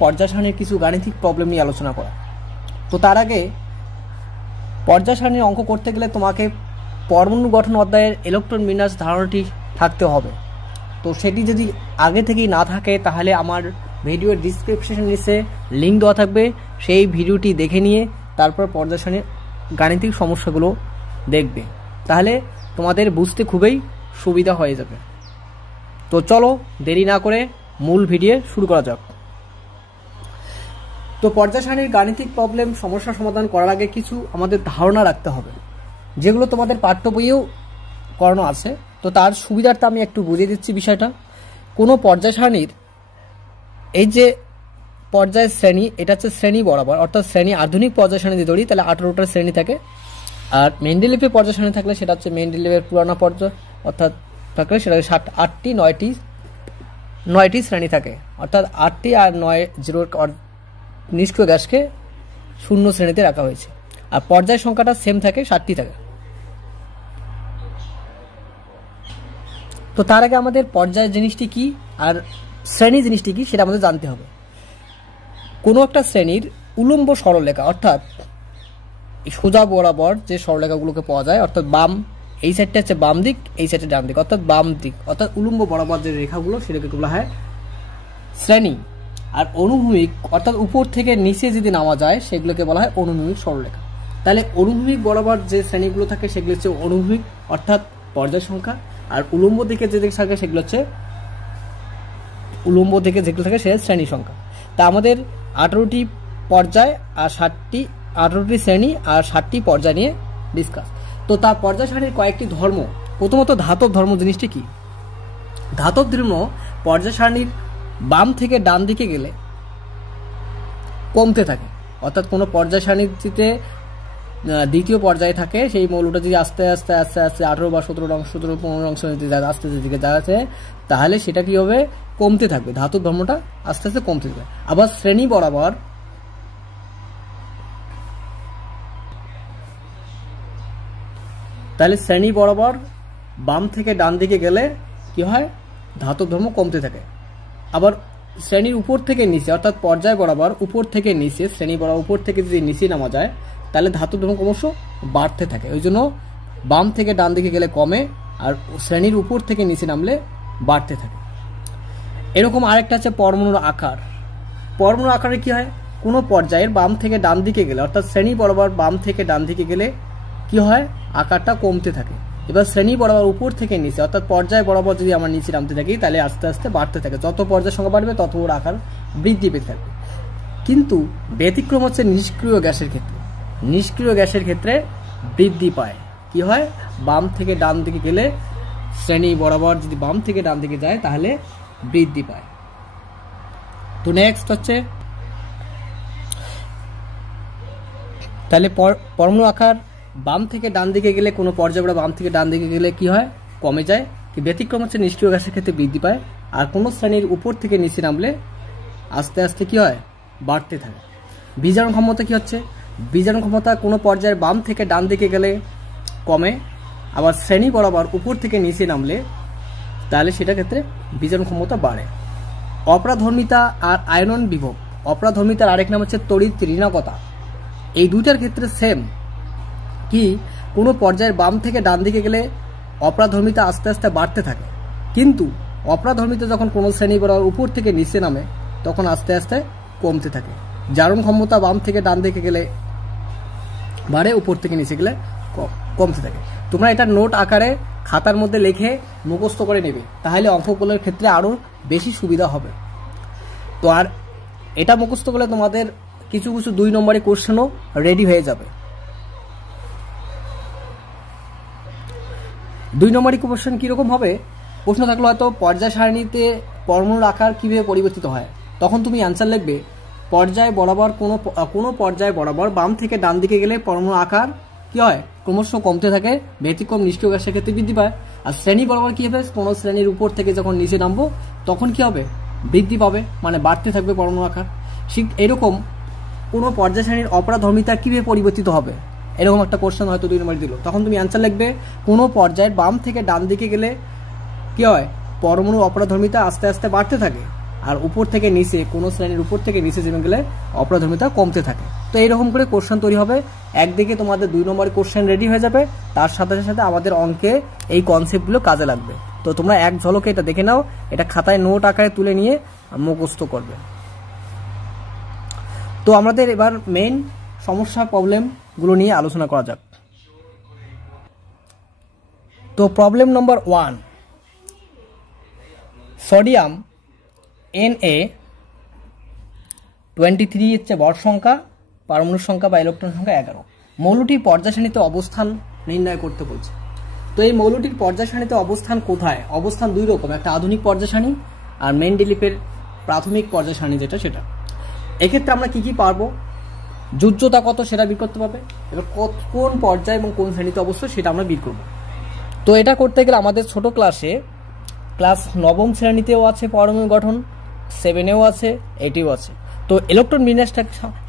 পর্যায় সারণীর কিছু গাণিতিক প্রবলেম নিয়ে আলোচনা করা। তো তার আগে পর্যায় সারণীর অঙ্ক করতে গেলে তোমাকে পরমাণু গঠন অধ্যায়ের ইলেকট্রন বিন্যাস ধারণাটি থাকতে হবে। তো সেটি যদি আগে থেকেই না থাকে তাহলে আমার ভিডিওর ডিসক্রিপশনের নিচে লিঙ্ক দেওয়া থাকবে, সেই ভিডিওটি দেখে নিয়ে তারপর পর্যায় সারণীর গাণিতিক সমস্যাগুলো দেখবে, তাহলে তোমাদের বুঝতে খুবই সুবিধা হয়ে যাবে। তো চলো দেরি না করে মূল ভিডিও শুরু করা যাক। তো পর্যায় সারণীর গাণিতিক প্রবলেম সমস্যা সমাধান করার আগে কিছু আমাদের ধারণা রাখতে হবে, যেগুলো তোমাদের পাঠ্য বইয়েও করানো আছে। তো তার সুবিধার্থে আমি একটু বুঝিয়ে দিচ্ছি বিষয়টা। কোনো পর্যায় সারণীর এই যে পর্যায় শ্রেণী, এটা হচ্ছে শ্রেণী বরাবর, অর্থাৎ শ্রেণী আধুনিক পর্যায় সারণী ধরি তাহলে 18টা শ্রেণী থাকে। আর মেন্ডেলিভের পর্যায় সারণী থাকলে সেটা হচ্ছে মেন্ডেলিভের পুরানো পর্যায়, অর্থাৎ থাকলে সেটা 8টি 9টি শ্রেণী থাকে, অর্থাৎ 8টি আর 9 জিরোর নিষ্ক্রিয় গ্যাসকে 0 শ্রেণীতে রাখা হয়েছে। আর পর্যায় সংখ্যাটা সেম থাকে, 7টি থাকে। তো তার আগে আমাদের পর্যায় জিনিসটি কি আর শ্রেণী জিনিসটি কি সেটা আমাদের জানতে হবে। কোনো একটা শ্রেণীর উলম্ব সরলরেখা, অর্থাৎ সোজা বরাবর যে সরলরেখাগুলোকে পাওয়া যায়, অর্থাৎ বাম, এই সাইডটা হচ্ছে বাম দিক, এই সাইডটা ডান দিক, অর্থাৎ বাম দিক, অর্থাৎ উলম্ব বরাবর যে রেখাগুলো সেটাকে বলা হয় শ্রেণী। আর অনুভূমিক, অর্থাৎ উপর থেকে নিচে যদি নামা যায় সেগুলোকে বলা হয় অনুভূমিক সরলরেখা। তাহলে অনুভূমিক বরাবর যে শ্রেণীগুলো থাকে সেগুলো হচ্ছে অনুভূমিক, অর্থাৎ পর্যায় সংখ্যা। আর উলম্ব দিকে যে দিক থাকে সেগুলো হচ্ছে উলম্ব দিকে যেগুলো থাকে সেটা শ্রেণী সংখ্যা। তা আমাদের 18টি পর্যায় আর 18টি শ্রেণী আর 7টি পর্যায় নিয়ে ডিসকাস। তো তার পর্যায় সারণীর কয়েকটি ধর্ম। প্রথমত ধাতব ধর্ম জিনিসটি কি? ধাতব ধর্ম পর্যায় সারণীর বাম থেকে ডান দিকে গেলে কমতে থাকে, অর্থাৎ কোনো পর্যায় সারণীতে দ্বিতীয় পর্যায়ে থাকে সেই মৌলটা যদি আস্তে আস্তে আস্তে আস্তে 18 বা 17 অংশ 17 15 অংশ আস্তে আস্তে দিকে যাচ্ছে তাহলে সেটা কি হবে? কমতে থাকবে, ধাতুর ধর্মটা আস্তে আস্তে কমতে থাকবে। আবার শ্রেণী বরাবর তাহলে শ্রেণী বরাবর বাম থেকে ডান দিকে গেলে কি হয়? ধাতব ধর্ম কমতে থাকে। আবার শ্রেণীর উপর থেকে নিচে, অর্থাৎ পর্যায় বরাবর উপর থেকে নিচে, শ্রেণী বরাবর উপর থেকে যদি নিচে নামা যায় তাহলে ধাতব ধর্ম ক্রমশ বাড়তে থাকে। ওই জন্য বাম থেকে ডান দিকে গেলে কমে আর শ্রেণীর উপর থেকে নিচে নামলে বাড়তে থাকে। এরকম আরেকটা আছে পরমাণুর আকার। পরমাণুর আকারে কি হয়? কোনো পর্যায়ের বাম থেকে ডান দিকে গেলে, অর্থাৎ শ্রেণী বরাবর বাম থেকে ডান দিকে গেলে কি হয়? আকারটা কমতে থাকে। এবার শ্রেণী বরাবর উপর থেকে নিচে, অর্থাৎ পর্যায় বরাবর যদি আমরা নিচে নামতে থাকি তাহলে আস্তে আস্তে বাড়তে থাকে। যত পর্যায় সংখ্যা বাড়বে তত ওর আকার বৃদ্ধি পেতে থাকবে। কিন্তু ব্যতিক্রম হচ্ছে নিষ্ক্রিয় গ্যাসের ক্ষেত্রে। নিষ্ক্রিয় গ্যাসের ক্ষেত্রে বৃদ্ধি পায়। কি হয়? বাম থেকে ডান দিকে গেলে শ্রেণী বরাবর যদি বাম থেকে ডান দিকে যায় তাহলে বৃদ্ধি পায়। তো নেক্সট হচ্ছে তাহলে পরমাণু আকার বাম থেকে ডান দিকে গেলে, কোনো পর্যায়ে বাম থেকে ডান দিকে গেলে কি হয়? কমে যায়। কি ব্যতিক্রম হচ্ছে নিষ্ক্রিয় গ্যাসের ক্ষেত্রে বৃদ্ধি পায়। আর কোনো শ্রেণীর উপর থেকে নিচে নামলে আস্তে আস্তে কি হয়? বাড়তে থাকে। বিজারণ ক্ষমতা কি হচ্ছে? বিজারণ ক্ষমতা কোনো পর্যায়ের বাম থেকে ডান দিকে গেলে কমে, আবার শ্রেণী বরাবর উপর থেকে নিচে নামলে তাহলে সেটার ক্ষেত্রে বিজারণ ক্ষমতা বাড়ে। অপরাধর্মিতা আর আয়নন বিভব। অপরাধর্মিতার আরেক নাম হচ্ছে তড়িৎ ঋণাকতা। এই দুইটার ক্ষেত্রে সেম। কি? কোনো পর্যায়ের বাম থেকে ডান দিকে গেলে অপরাধর্মিতা আস্তে আস্তে বাড়তে থাকে, কিন্তু অপরাধর্মিতা যখন কোনো শ্রেণী বরাবর উপর থেকে নিচে নামে তখন আস্তে আস্তে কমতে থাকে। জারণ ক্ষমতা বাম থেকে ডান দিকে গেলে বাড়ে, উপর থেকে নিচে গেলে কমতে থাকে। তোমরা এটা নোট আকারে খাতার মধ্যে লিখে মুখস্থ করে নেবে, তাহলে অঙ্কগুলোর ক্ষেত্রে আরও বেশি সুবিধা হবে। তো আর এটা মুখস্থ করলে তোমাদের কিছু কিছু 2 নম্বরের কোশ্চেনও রেডি হয়ে যাবে। 2 নম্বরের কোশ্চেন কীরকম হবে? প্রশ্ন থাকলে হয়তো পর্যায় সারণীতে পরমাণুর আকার কীভাবে পরিবর্তিত হয়, তখন তুমি অ্যান্সার লিখবে পর্যায় বরাবর কোনো পর্যায় বরাবর বাম থেকে ডান দিকে গেলে পরমাণুর আকার কি হয়? ক্রমশ কমতে থাকে। ব্যতিক্রম নিষ্ক্রিয় গ্যাসের ক্ষেত্রে বৃদ্ধি পায়। আর শ্রেণী বরাবর কী হবে? কোনো শ্রেণীর উপর থেকে যখন নিচে নামবো তখন কি হবে? বৃদ্ধি পাবে, মানে বাড়তে থাকবে পরমাণু আকার। ঠিক এরকম কোনো পর্যায় শ্রেণীর অপরাধর্মিতা কীভাবে পরিবর্তিত হবে, এরকম একটা কোশ্চেন হয়তো 2 নম্বরে দিল, তখন তুমি অ্যান্সার লিখবে কোনো পর্যায়ের বাম থেকে ডান দিকে গেলে কি হয়? পরমাণু অপরাধর্মিতা আস্তে আস্তে বাড়তে থাকে। আর উপর থেকে নিচে কোনো শ্রেণীর উপর থেকে নিচে জমে গেলে অপরাধর্মিতা কমতে থাকে। তো এইরকম করে কোশ্চেন তৈরি হবে। একদিকে তোমাদের 2 নম্বরের কোশ্চেন রেডি হয়ে যাবে, তার সাথে সাথে আমাদের অঙ্কে এই কনসেপ্টগুলো কাজে লাগবে। তো তোমরা এক ঝলকে এটা দেখে নাও, এটা খাতায় নোট আকারে তুলে নিয়ে মুখস্থ করবে। তো আমাদের এবার মেইন সমস্যা প্রবলেমগুলো নিয়ে আলোচনা করা যাক। তো প্রবলেম নম্বর 1, সোডিয়াম Na23 হচ্ছে ভর সংখ্যা, পারমাণবিক সংখ্যা বা ইলেকট্রন সংখ্যা 11। মৌলটির পর্যায় সারণীতে অবস্থান নির্ণয় করতে বলছে। তো এই মৌলটির পর্যায় সারণীতে অবস্থান কোথায়? অবস্থান 2 রকম, একটা আধুনিক পর্যায় সারণী আর মেন্ডেলিফের প্রাথমিক পর্যায় সারণী যেটা সেটা। এক্ষেত্রে আমরা কি পারবো? যোজ্যতা কত সেটা বের করতে পারবে। এবার কোন পর্যায় এবং কোন শ্রেণীতে অবস্থা সেটা আমরা বের করব। তো এটা করতে গেলে আমাদের ছোট ক্লাসে ক্লাস 9ম শ্রেণীতেও আছে পারমাণবিক গঠন, 7এও আছে, 8এও আছে। তো ইলেকট্রন বিন্যাসটা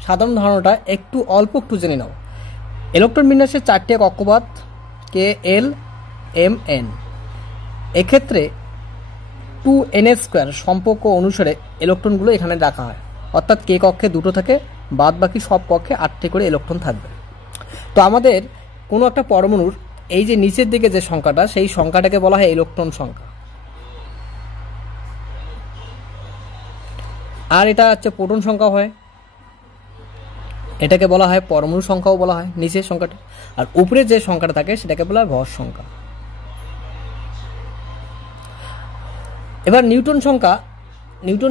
সাধারণ ধারণাটা একটু অল্প একটু জেনে নাও। ইলেকট্রন বিন্যাসের 4টে কক্ষপথ কে এল এম এন। এক্ষেত্রে 2n² সম্পর্ক অনুসারে ইলেকট্রনগুলো এখানে রাখা হয়, অর্থাৎ কে কক্ষে 2টো থাকে, বাদ বাকি সব কক্ষে 8টে করে ইলেকট্রন থাকবে। তো আমাদের কোনো একটা পরমাণুর এই যে নিচের দিকে যে সংখ্যাটা, সেই সংখ্যাটাকে বলা হয় ইলেকট্রন সংখ্যা, আর এটা হচ্ছে প্রোটন সংখ্যা হয়, এটাকে বলা হয় পরমাণু সংখ্যাও বলা হয় নিচের সংখ্যাটা, আর উপরে যে সংখ্যাটা থাকে সেটাকে বলা হয় ভর সংখ্যা। এবার নিউটন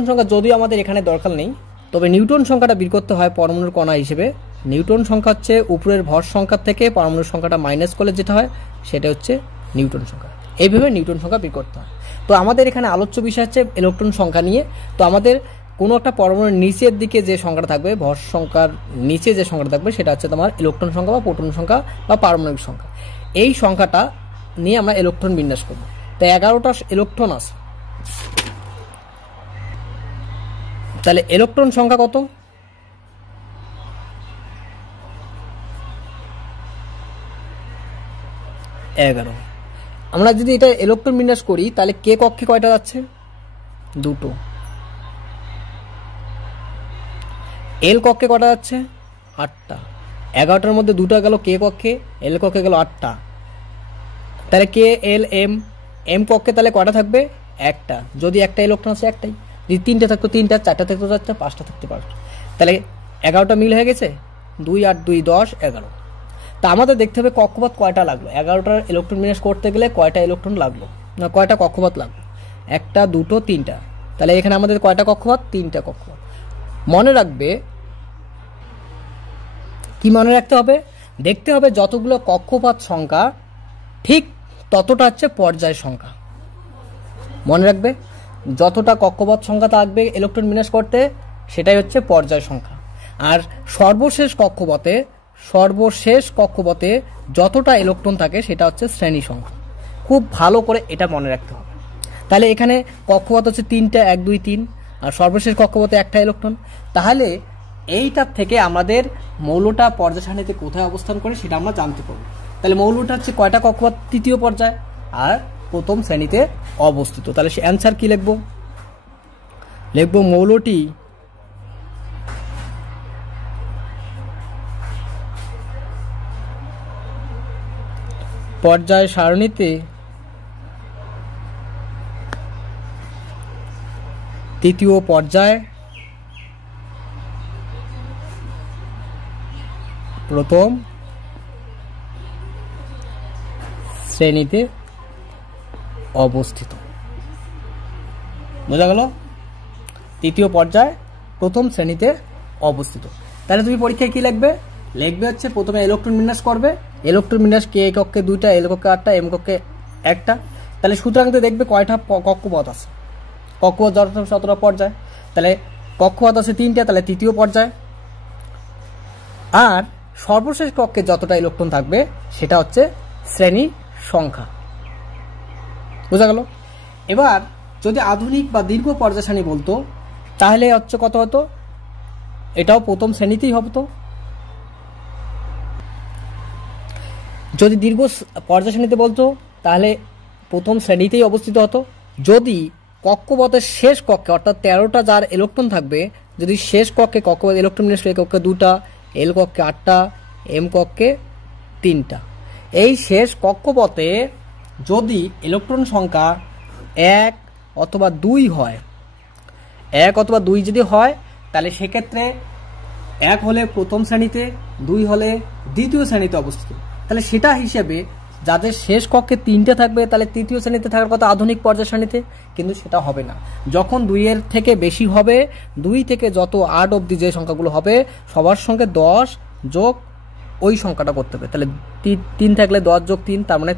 সংখ্যা যদিও আমাদের এখানে দরকার নেই, তবে নিউটন সংখ্যাটা বের করতে হয় পরমাণুর কণা হিসেবে। নিউটন সংখ্যা হচ্ছে উপরের ভর সংখ্যা থেকে পরমাণুর সংখ্যাটা মাইনাস করলে যেটা হয় সেটা হচ্ছে নিউটন সংখ্যা। এইভাবে নিউটন সংখ্যা বের করতে হয়। তো আমাদের এখানে আলোচ্য বিষয় হচ্ছে ইলেকট্রন সংখ্যা নিয়ে। তো আমাদের কোনো একটা পরমাণুর নিচের দিকে যে সংখ্যাটা থাকবে, ভর সংখ্যার নিচে যে সংখ্যাটা থাকবে সেটা হচ্ছে তোমার ইলেকট্রন সংখ্যা বা প্রোটন সংখ্যা বা পারমাণবিক সংখ্যা। এই সংখ্যাটা নিয়ে আমরা ইলেকট্রন বিন্যাস করব। তো 11টা ইলেকট্রন আছে, তাহলে ইলেকট্রন সংখ্যা কত? 11। আমরা যদি এটা ইলেকট্রন বিন্যাস করি তাহলে কে কক্ষে কয়টা যাচ্ছে? 2টো। এল কক্ষে কয়টা যাচ্ছে? 8টা। 11টার মধ্যে 2টা গেল কে কক্ষে, এল কক্ষে গেল 8টা। তাহলে কে এল এম, এম কক্ষে তাহলে কয়টা থাকবে? একটা। যদি একটা ইলেকট্রন আছে একটাই, যদি 3টে থাকতো 3টা, 4টা থাকতো 4টা, 5টা থাকতে পারতো। তাহলে 11টা মিল হয়ে গেছে, 2 8 2 10 11। তা আমাদের দেখতে হবে কক্ষপথ কয়টা লাগলো। 11টার ইলেকট্রন বিন্যাস করতে গেলে কয়টা ইলেকট্রন লাগলো, না কয়টা কক্ষপথ লাগলো? 1টা 2টো 3টা। তাহলে এখানে আমাদের কয়টা কক্ষপথ? 3টা কক্ষপথ। মনে রাখবে, কি মনে রাখতে হবে? দেখতে হবে যতগুলো কক্ষপথ সংখ্যা ঠিক ততটা হচ্ছে পর্যায় সংখ্যা। মনে রাখবে, যতটা কক্ষপথ সংখ্যা থাকবে ইলেকট্রন বিন্যাস করতে সেটাই হচ্ছে পর্যায় সংখ্যা। আর সর্বশেষ কক্ষপথে যতটা ইলেকট্রন থাকে সেটা হচ্ছে শ্রেণী সংখ্যা। খুব ভালো করে এটা মনে রাখতে হবে। তাহলে এখানে কক্ষপথ হচ্ছে 3টা, 1 2 3, আর সর্বশেষ কক্ষপথে একটা ইলেকট্রন। তাহলে এইটার থেকে আমাদের মৌলটা পর্যায় সারণীতে কোথায় অবস্থান করে সেটা আমরা জানতে পারবো। তাহলে মৌলটা হচ্ছে কয়টা কক্ষপথ? 3য় পর্যায় আর প্রথম শ্রেণীতে অবস্থিত। তাহলে সে অ্যান্সার কি লিখবো? লিখবো মৌলটি পর্যায় সারণীতে 3য় পর্যায়, প্রথম শ্রেণীতে অবস্থিত। বোঝা গেল? 3য় পর্যায়, প্রথম শ্রেণীতে অবস্থিত। তাহলে তুমি পরীক্ষায় কি লিখবে? লিখবে হচ্ছে প্রথমে ইলেকট্রন বিন্যাস করবে। ইলেকট্রন বিন্যাস কে কক্ষে 2টা, এল কক্ষে 8টা, এম কক্ষে 1টা। তাহলে সুতরাং দেখবে কয়টা কক্ষপথ আছে। কক্ষপথ যতটা পর্যায়, তাহলে কক্ষপথ আছে 3টা, তাহলে 3য় পর্যায়। আর সর্বশেষ কক্ষে যতটা ইলেকট্রন থাকবে সেটা হচ্ছে শ্রেণী সংখ্যা। বোঝা গেল? এবার যদি আধুনিক বা দীর্ঘ পর্যায় সারণী বলতো তাহলে হচ্ছে কত হতো? এটাও প্রথম শ্রেণীতেই হতো। যদি দীর্ঘ পর্যায় সারণীতে বলতো তাহলে প্রথম শ্রেণীতেই অবস্থিত হতো। যদি কক্ষপথের শেষ কক্ষে অর্থাৎ 13টা যার ইলেকট্রন থাকবে, যদি শেষ কক্ষে কক্ষপথ ইলেকট্রন বিন্যাস করে কক্ষে 2টা, এল কক্ষে 8টা, এম কক্ষে 3টা। এই শেষ কক্ষপথে যদি ইলেকট্রন সংখ্যা 1 অথবা 2 হয়, 1 অথবা 2 যদি হয়, তাহলে সেক্ষেত্রে 1 হলে প্রথম শ্রেণীতে, 2 হলে দ্বিতীয় শ্রেণীতে অবস্থিত। তাহলে সেটা হিসেবে যাদের শেষ কক্ষে 3টে থাকবে তাহলে তৃতীয় শ্রেণীতে থাকার কথা আধুনিক পর্যায় শ্রেণীতে, কিন্তু সেটা হবে না। যখন 2-এর থেকে বেশি হবে, 2 থেকে যত 8 অবধি যে সংখ্যাগুলো হবে সবার সঙ্গে 10 যোগ ওই সংখ্যাটা করতে হবে। তাহলে 3 থাকলে 10 যোগ 3 তার মানে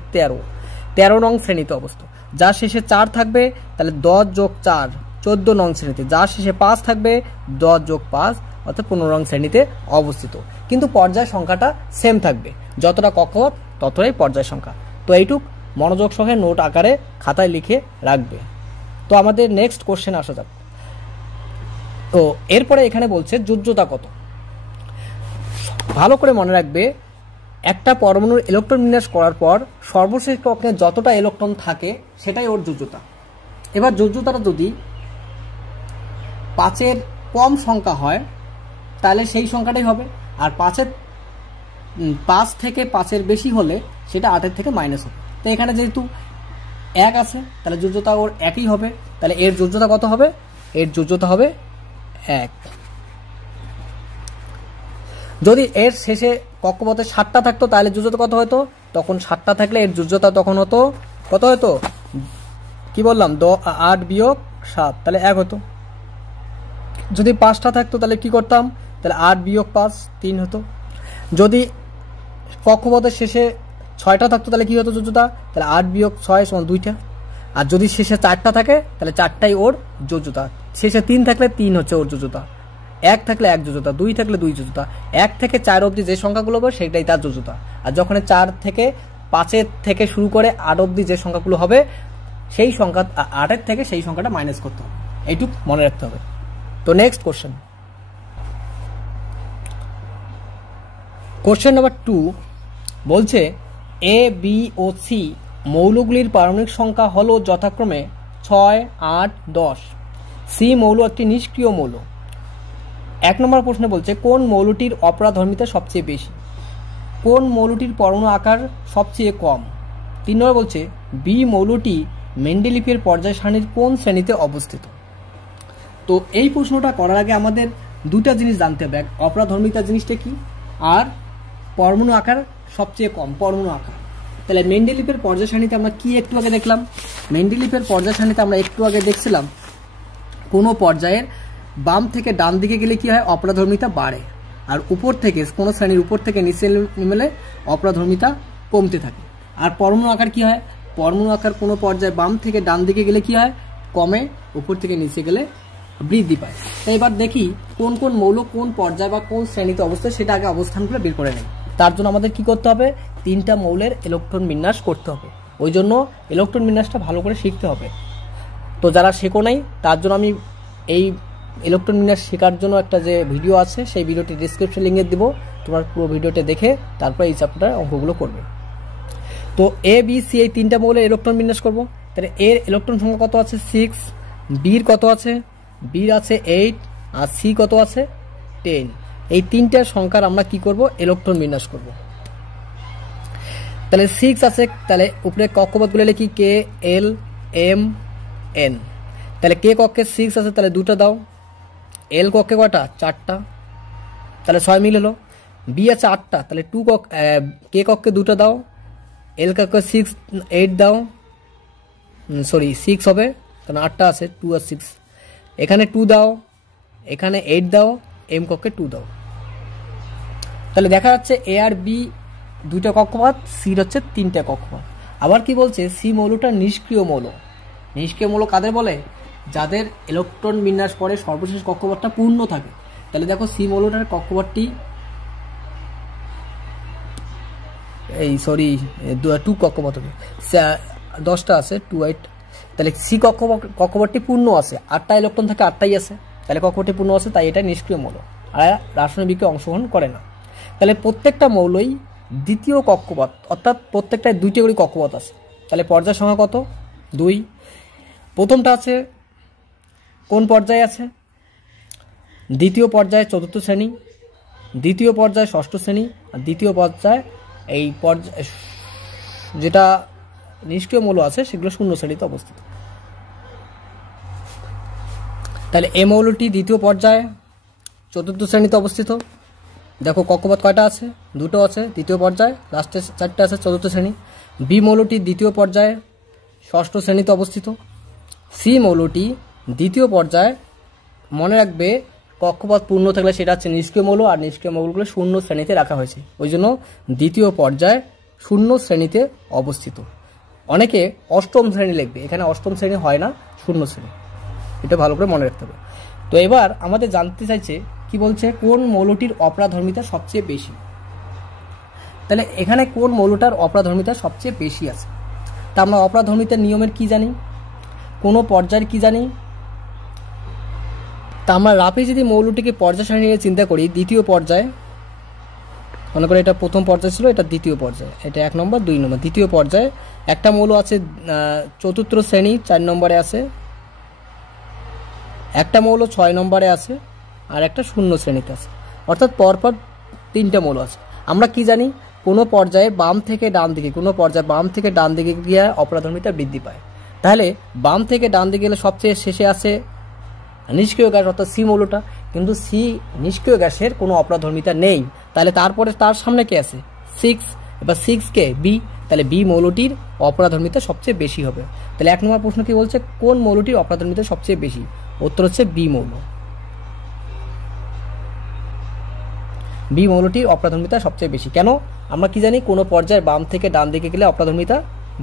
13 নং শ্রেণীতে অবস্থিত। যার শেষে 4 থাকবে তাহলে 10 যোগ 4 14 নং শ্রেণীতে। যার শেষে 5 থাকবে 10 যোগ 5 অর্থাৎ 15 নং শ্রেণীতে অবস্থিত। কিন্তু পর্যায় সংখ্যাটা সেম থাকবে, যতটা কক্ষপথ ততটাই পর্যায় সংখ্যা। তো এইটুক মনোযোগ সহে নোট আকারে খাতায় লিখে রাখবে। তো আমাদের নেক্সট কোশ্চেন আসা যাক। তো এরপরে এখানে বলছে যোজ্যতা কত। ভালো করে মনে রাখবে, একটা পরমাণুর ইলেকট্রন বিন্যাস করার পর সর্বশেষ কক্ষে যতটা ইলেকট্রন থাকে সেটাই ওর যোজ্যতা। এবার যোজ্যতাটা যদি 5-এর কম সংখ্যা হয় তাহলে সেই সংখ্যাটাই হবে, আর 5 থেকে 5-এর বেশি হলে সেটা 8-এর থেকে মাইনাস হবে। তো এখানে যেহেতু 1 আছে তাহলে যোজ্যতা ওর 1ই হবে, তাহলে এর যোজ্যতা কত হবে? এর যোজ্যতা হবে 1। যদি এর শেষে কক্ষপথে 7টা থাকতো তাহলে যোজ্যতা কত হতো? তখন 7টা থাকলে এর যোজ্যতা তখন হতো কত হতো? কি বললাম, 8 বিয়োগ 7, তাহলে 1 হতো। যদি 5টা থাকতো তাহলে কি করতাম? তাহলে 8 বিয়োগ 5 3 হতো। যদি কক্ষপথের শেষে 6টা থাকতো তাহলে কি হতো যোজ্যতা? তাহলে 8 বিয়োগ 6 সমান 2টা। আর যদি শেষে 4টা থাকে তাহলে 4টাই ওর যোজ্যতা। শেষে 3 থাকলে 3 হচ্ছে ওর যোজ্যতা, 1 থাকলে 1 যোজ্যতা, 2 থাকলে 2 যোজ্যতা। 1 থেকে 4 অবধি যে সংখ্যাগুলো হবে সেটাই তার যোজ্যতা। আর যখন 4 থেকে 5-এর থেকে শুরু করে 8 অবধি যে সংখ্যাগুলো হবে সেই সংখ্যা 8-এর থেকে সেই সংখ্যাটা মাইনাস করতে হবে, এইটুক মনে রাখতে হবে। তো নেক্সট কোশ্চেন নাম্বার 2 বলছে এ, বি ও সি মৌলগুলির পারমাণবিক সংখ্যা হলো যথাক্রমে 6, 8, 10। সি মৌল একটি নিষ্ক্রিয় মৌল। 1 নম্বর প্রশ্নে বলছে কোন মৌলটির অপরাধর্মিতা সবচেয়ে বেশি? কোন মৌলটির পরমাণু আকার সবচেয়ে কম? 3 নম্বর বলছে বি মৌলটি মেন্ডেলিফের পর্যায় সারণীর কোন শ্রেণীতে অবস্থিত? তো এই প্রশ্নটা করার আগে আমাদের দুটা জিনিস জানতে হবে, অপরাধর্মিতা জিনিসটা কি, আর পরমাণু আকার সবচেয়ে কম পরমাণু আকার। তাহলে মেন্ডেলিফের পর্যায় সারণীতে আমরা কি একটু আগে দেখলাম? মেন্ডেলিফের পর্যায় সারণীতে আমরা একটু আগে দেখছিলাম কোনো পর্যায়ের বাম থেকে ডান দিকে গেলে কি হয়? অপরাধর্মিতা বাড়ে, আর উপর থেকে কোনো শ্রেণীর উপর থেকে নিচে নেমে অপরাধর্মিতা কমতে থাকে। আর পরমাণু আকার কি হয়? পরমাণু আকার কোনো পর্যায়ে বাম থেকে ডান দিকে গেলে কি হয়? কমে, উপর থেকে নিচে গেলে বৃদ্ধি পায়। তাই এবার দেখি কোন কোন মৌল কোন পর্যায়ে বা কোন শ্রেণীতে অবস্থা, সেটা আগে অবস্থানগুলো বের করে নেই। তার জন্য আমাদের কি করতে হবে? 3টা মৌলের ইলেকট্রন বিন্যাস করতে হবে। ওই জন্য ইলেকট্রন বিন্যাসটা ভালো করে শিখতে হবে। তো যারা শেখো নাই তার জন্য আমি এই ইলেকট্রন বিন্যাস শেখার জন্য একটা যে ভিডিও আছে সেই ভিডিওটি ডিসক্রিপশন লিঙ্কে দিব, তোমার পুরো ভিডিওটা দেখে তারপর এই চ্যাপ্টার অঙ্কগুলো করবে। তো এ, বি, সি এই 3টা মৌলের ইলেকট্রন বিন্যাস করব। তাহলে এর ইলেকট্রন সংখ্যা কত আছে? 6। বির কত আছে? বির আছে 8, আর সি কত আছে? 10। এই 3টার সংখ্যার আমরা কি করব? ইলেকট্রন বিন্যাস করব। তাহলে 6 আছে, তাহলে উপরে কক্ষপথগুলো লিখি কে, এল, এম, এন। তাহলে কে কক্ষে 6 আছে, তাহলে 2টা দাও। এল কক্ষে কয়টা? 4টা, তাহলে 6 মিল হলো। বি আছে 8টা, তাহলে কে কক্ষে 2টা দাও। এল কক্ষে 8 দাও, সরি 6 হবে কারণ 8টা আছে, 2 আর 6। এখানে 2 দাও, এখানে 8 দাও, এম কক্ষে 2 দাও। তাহলে দেখা যাচ্ছে এ আর বি 2টা কক্ষপথ, সির হচ্ছে 3টা কক্ষপথ। আবার কি বলছে? সি মৌলটা নিষ্ক্রিয় মৌল। নিষ্ক্রিয় মৌল কাদের বলে? যাদের ইলেকট্রন বিন্যাস করে সর্বশেষ কক্ষপথটা পূর্ণ থাকে। তাহলে দেখো সি মৌলটার কক্ষপথটি এই সরি 2 কক্ষপথ হবে, 10টা আছে 2 8। তাহলে সি কক্ষপথটি পূর্ণ আছে, 8টা ইলেকট্রন থাকে, 8টাই আছে, তাহলে কক্ষপথটি পূর্ণ আছে, তাই এটা নিষ্ক্রিয় মৌল আর রাসায়নিক বিক্রিয়ায় অংশগ্রহণ করে না। তাহলে প্রত্যেকটা মৌলই দ্বিতীয় কক্ষপথ, অর্থাৎ প্রত্যেকটায় 2টি করে কক্ষপথ আছে। তাহলে পর্যায় সংখ্যা কত? 2। প্রথমটা আছে কোন পর্যায়ে আছে? দ্বিতীয় পর্যায়ে চতুর্থ শ্রেণী, দ্বিতীয় পর্যায়ে ষষ্ঠ শ্রেণী, আর দ্বিতীয় পর্যায়ে এই পর্যায় যেটা নিষ্ক্রিয় মৌল আছে সেগুলো শূন্য শ্রেণীতে অবস্থিত। তাহলে এই মৌলটি দ্বিতীয় পর্যায়ে চতুর্থ শ্রেণীতে অবস্থিত। দেখো কক্ষপথ কয়টা আছে? দুটো আছে দ্বিতীয় পর্যায়ে, লাস্টে চারটে আছে চতুর্থ শ্রেণী। বি মৌলটি দ্বিতীয় পর্যায়ে ষষ্ঠ শ্রেণীতে অবস্থিত। সি মৌলটি দ্বিতীয় পর্যায়ে, মনে রাখবে কক্ষপথ পূর্ণ থাকলে সেটা হচ্ছে নিষ্ক্রিয় মৌল, আর নিষ্ক্রিয় মৌলগুলো শূন্য শ্রেণীতে রাখা হয়েছে, ওই জন্য দ্বিতীয় পর্যায়ে শূন্য শ্রেণীতে অবস্থিত। অনেকে অষ্টম শ্রেণী লিখবে, এখানে অষ্টম শ্রেণী হয় না, শূন্য শ্রেণী, এটা ভালো করে মনে রাখতে হবে। তো এবার আমাদের জানতে চাইছে কি বলছে, কোন মৌলটির অপরাধর্মিতা সবচেয়ে বেশি। তাহলে এখানে কোন মৌলটার অপরাধর্মিতা সবচেয়ে বেশি আছে? তা আমরা অপরাধর্মিতার নিয়মের কি জানি, কোনো পর্যায়ের কি জানি। তা আমরা রাফে যদি মৌলটিকে পর্যায় সারণী নিয়ে চিন্তা করি, দ্বিতীয় পর্যায়ে, মনে করে এটা প্রথম পর্যায় ছিল, এটা দ্বিতীয় পর্যায়ে, এটা 1 নম্বর 2 নম্বর। দ্বিতীয় পর্যায়ে একটা মৌল আছে চতুর্থ শ্রেণী 4 নম্বরে আছে, একটা মৌল 6 নম্বরে আছে, আর একটা শূন্য শ্রেণীতে আছে, অর্থাৎ পরপর 3টে মৌল আছে। আমরা কি জানি, কোনো পর্যায়ে বাম থেকে ডান দিকে, কোনো পর্যায়ে বাম থেকে ডান দিকে গিয়ে অপরাধর্মিতা বৃদ্ধি পায়। তাহলে বাম থেকে ডান দিকে গেলে সবচেয়ে শেষে আছে নিষ্ক্রিয় গ্যাস, অর্থাৎ সি মৌলটা, কিন্তু সি নিষ্ক্রিয় গ্যাসের কোনো অপরাধর্মিতা নেই। তাহলে তারপরে তার সামনে কে আছে? 6, এবার 6 কে বি, তাহলে বি মৌলটির অপরাধর্মিতা সবচেয়ে বেশি হবে। তাহলে 1 নম্বর প্রশ্ন কি বলছে, কোন মৌলটির অপরাধর্মিতা সবচেয়ে বেশি? উত্তর হচ্ছে বি মৌল। বি মৌলটির অপরাধর্মিতা সবচেয়ে বেশি। কেন? আমরা কি জানি, কোনো পর্যায়ে বাম থেকে ডান দিকে গেলে অপরাধর্মিতা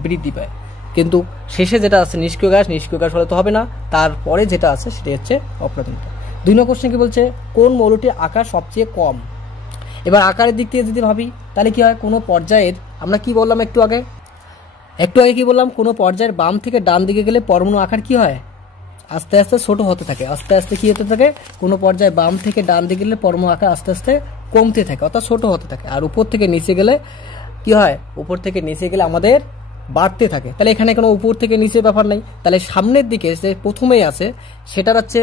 বৃদ্ধি পায়, কিন্তু শেষে যেটা আছে নিষ্ক্রিয় গ্যাস হলে তো হবে না, তারপরে যেটা আছে সেটা হচ্ছে অপরাধর্মিতা। 2 নম্বর কোশ্চেন কি বলছে, কোন মৌলটির আকার সবচেয়ে কম। এবার আকারের দিক থেকে যদি ভাবি তাহলে কি হয়, কোনো পর্যায়ের, আমরা কি বললাম একটু আগে কি বললাম, কোনো পর্যায়ের বাম থেকে ডান দিকে গেলে পরমাণু আকার কি হয়, আস্তে আস্তে ছোট হতে থাকে, আস্তে আস্তে কি হতে থাকে, কোনো পর্যায়ে বাম থেকে ডান দিকে গেলে পরমাণু আকার আস্তে আস্তে কমতে থাকে, অর্থাৎ ছোট হতে থাকে। আর উপর থেকে নিচে গেলে কি হয়, উপর থেকে নিচে গেলে আমাদের বাড়তে থাকে। তাহলে এখানে কোনো উপর থেকে নিচে ব্যাপার নাই, তাহলে সামনের দিকে যে প্রথমেই আছে সেটার হচ্ছে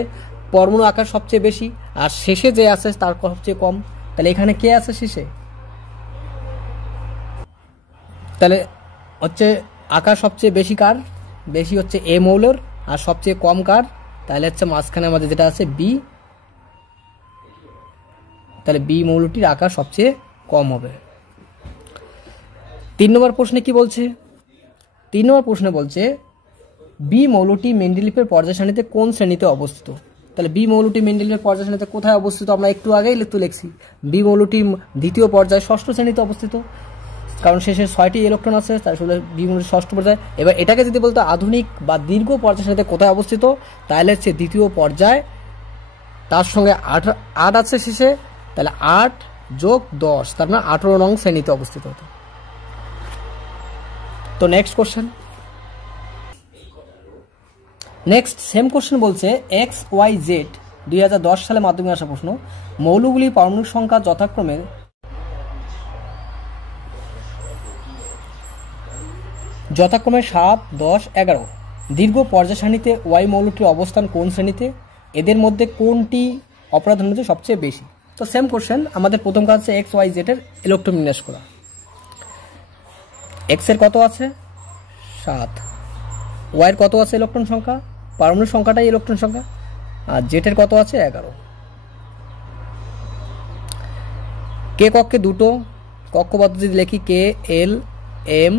পরমাণু আকার সবচেয়ে বেশি, আর শেষে যে আছে তার সবচেয়ে কম। তাহলে এখানে কে আছে শেষে? তাহলে হচ্ছে আকার সবচেয়ে বেশি কার? বেশি হচ্ছে এ মৌলর, আর সবচেয়ে কম কার? তাহলে হচ্ছে মাঝখানে আমাদের যেটা আছে বি, তাহলে বি মৌলটির আকার সবচেয়ে কম হবে। 3 নম্বর প্রশ্নে কি বলছে, 3 নম্বর প্রশ্নে বলছে বি মৌলটি মেন্ডেলিফের পর্যায় সারণীতে কোন শ্রেণীতে অবস্থিত। তাহলে বি মৌলটি মেন্ডেলিফের পর্যায় সারণীতে কোথায় অবস্থিত, আমরা একটু আগেই লিখছি, বি মৌলটি দ্বিতীয় পর্যায়ে ষষ্ঠ শ্রেণীতে অবস্থিত, কারণ শেষে 6টি ইলেকট্রন আছে, তার ফলে বি মৌলটি ষষ্ঠ পর্যায়ে। এবার এটাকে যদি বলতো আধুনিক বা দীর্ঘ পর্যায় সারণীতে কোথায় অবস্থিত, তাহলে হচ্ছে দ্বিতীয় পর্যায়, তার সঙ্গে 8 আছে শেষে, তাহলে 8 যোগ 10, তার মানে 18 নং শ্রেণীতে অবস্থিত হতো। তো next question, next same question বলছে XYZ 2010 সালে মাধ্যমিক আসা প্রশ্ন, মৌলগুলি পারমাণবিক সংখ্যা যথাক্রমে 7, 10, 11। দীর্ঘ পর্যায় সারণীতে ওয়াই মৌলটির অবস্থান কোন শ্রেণীতে, এদের মধ্যে কোনটি অপরাধর্মিতা সবচেয়ে বেশি। তো সেম কোশ্চেন, আমাদের প্রথম কাজ হচ্ছে XYZ এর ইলেকট্রন বিন্যাস করা। X এর কত আছে 7, Y এর কত আছে ইলেকট্রন সংখ্যা, পারমাণবিক সংখ্যাটাই ইলেকট্রন সংখ্যা, আর Z এর কত আছে 11। কে কক্ষে দুটো, কক্ষ পদ্ধতি লিখি K L M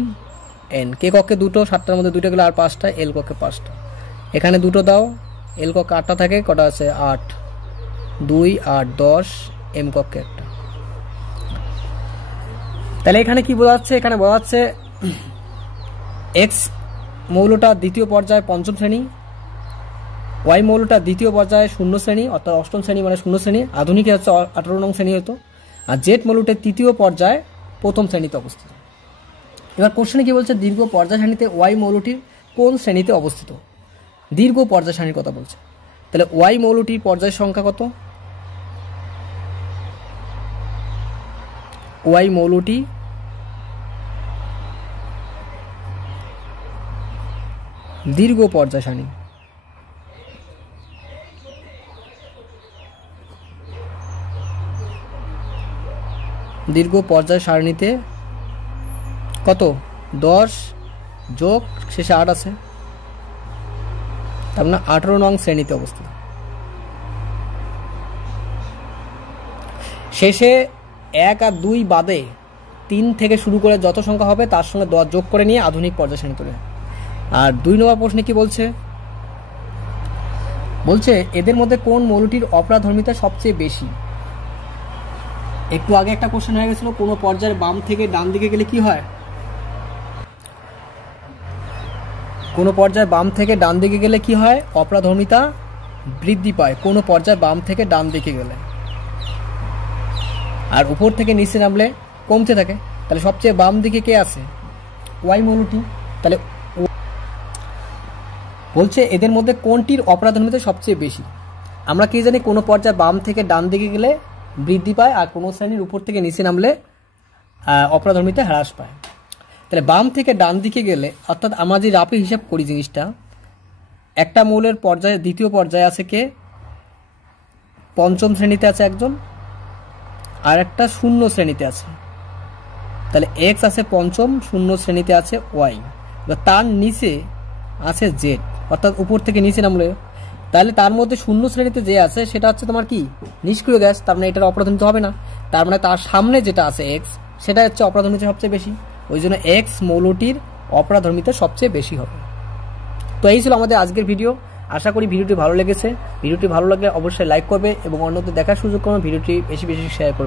N, কে কক্ষে দুটো, 7টার মধ্যে 2টা গেলে আর 5টা, L কক্ষে 5টা, এখানে দুটো দাও, L কক্ষে 8টা থাকে, কটা আছে 8, 2, 8, 10, M কক্ষে 1টা। তাহলে এখানে কি বোঝাচ্ছে, এখানে বোঝাচ্ছে X মৌলটা দ্বিতীয় পর্যায়ে 5ম শ্রেণী, Y মৌলটা দ্বিতীয় পর্যায়ে 0 শ্রেণী, অর্থাৎ 8ম শ্রেণী মানে 0 শ্রেণী, আধুনিকে হচ্ছে 18 নং শ্রেণী হতো, আর Z মৌলটা তৃতীয় পর্যায়ে 1ম শ্রেণীতে অবস্থিত। এবার কোশ্চেনে কি বলছে, দীর্ঘ পর্যায় সারণীতে Y মৌলটির কোন শ্রেণীতে অবস্থিত, দীর্ঘ পর্যায় সারণীর কথা বলছে। তাহলে Y মৌলটির পর্যায় সংখ্যা কত, Y মৌলটি দীর্ঘ পর্যায় সারণী, দীর্ঘ পর্যায় সারণীতে কত 10 যোগ শেষে 8 আছে, তার মানে 18 নং শ্রেণীতে অবস্থিত। শেষে 1 আর 2 বাদে 3 থেকে শুরু করে যত সংখ্যা হবে তার সঙ্গে 10 যোগ করে নিয়ে আধুনিক পর্যায় শ্রেণী তৈরি। আর 2 নম্বর প্রশ্নে কি বলছে, এদের মধ্যে কোন মৌলটির অপরাধর্মিতা সবচেয়ে বেশি। একটু আগে একটা কোশ্চেন হয়ে গেছিল, কোনো পর্যায়ের বাম থেকে ডান দিকে গেলে কি হয়, কোনো পর্যায়ে বাম থেকে ডান দিকে গেলে কি হয়, অপরাধর্মিতা বৃদ্ধি পায় কোনো পর্যায়ে বাম থেকে ডান দিকে গেলে, আর উপর থেকে নিচে নামলে কমতে থাকে। তাহলে সবচেয়ে বাম দিকে কে আছে, ওয়াই মৌলটি। তাহলে বলছে এদের মধ্যে কোনটির অপরাধর্মিতা সবচেয়ে বেশি। আমরা কি জানি, কোনো পর্যায়ে বাম থেকে ডান দিকে গেলে বৃদ্ধি পায় আর কোনো শ্রেণীর উপর থেকে নিচে নামলে অপরাধর্মিতা হ্রাস পায়। তাহলে বাম থেকে ডান দিকে গেলে, অর্থাৎ আমরা যে রাপে হিসাব করি জিনিসটা, একটা মৌলের পর্যায়ে দ্বিতীয় পর্যায়ে আছে কে, পঞ্চম শ্রেণীতে আছে একজন, আর একটা শূন্য শ্রেণীতে আছে। তাহলে এক্স আছে পঞ্চম, শূন্য শ্রেণীতে আছে ওয়াই, তার নিচে আছে জেড, অর্থাৎ উপর থেকে নিচে নামলে। তাহলে তার মধ্যে শূন্য শ্রেণীতে যে আছে সেটা হচ্ছে তোমার কি, নিষ্ক্রিয় গ্যাস, তার মানে এটার অপরাধর্মিতা হবে না। তার মানে তার সামনে যেটা আছে এক্স, সেটা হচ্ছে অপরাধর্মিতা সবচেয়ে বেশি, ওই জন্য এক্স মৌলটির অপরাধর্মিতা সবচেয়ে বেশি হবে। তো এই ছিল আমাদের আজকের ভিডিও। আশা করি ভিডিওটি ভালো লেগেছে। ভিডিওটি ভালো লাগলে অবশ্যই লাইক করবে এবং অন্যদের দেখার সুযোগ করবে, ভিডিওটি বেশি বেশি শেয়ার করবে।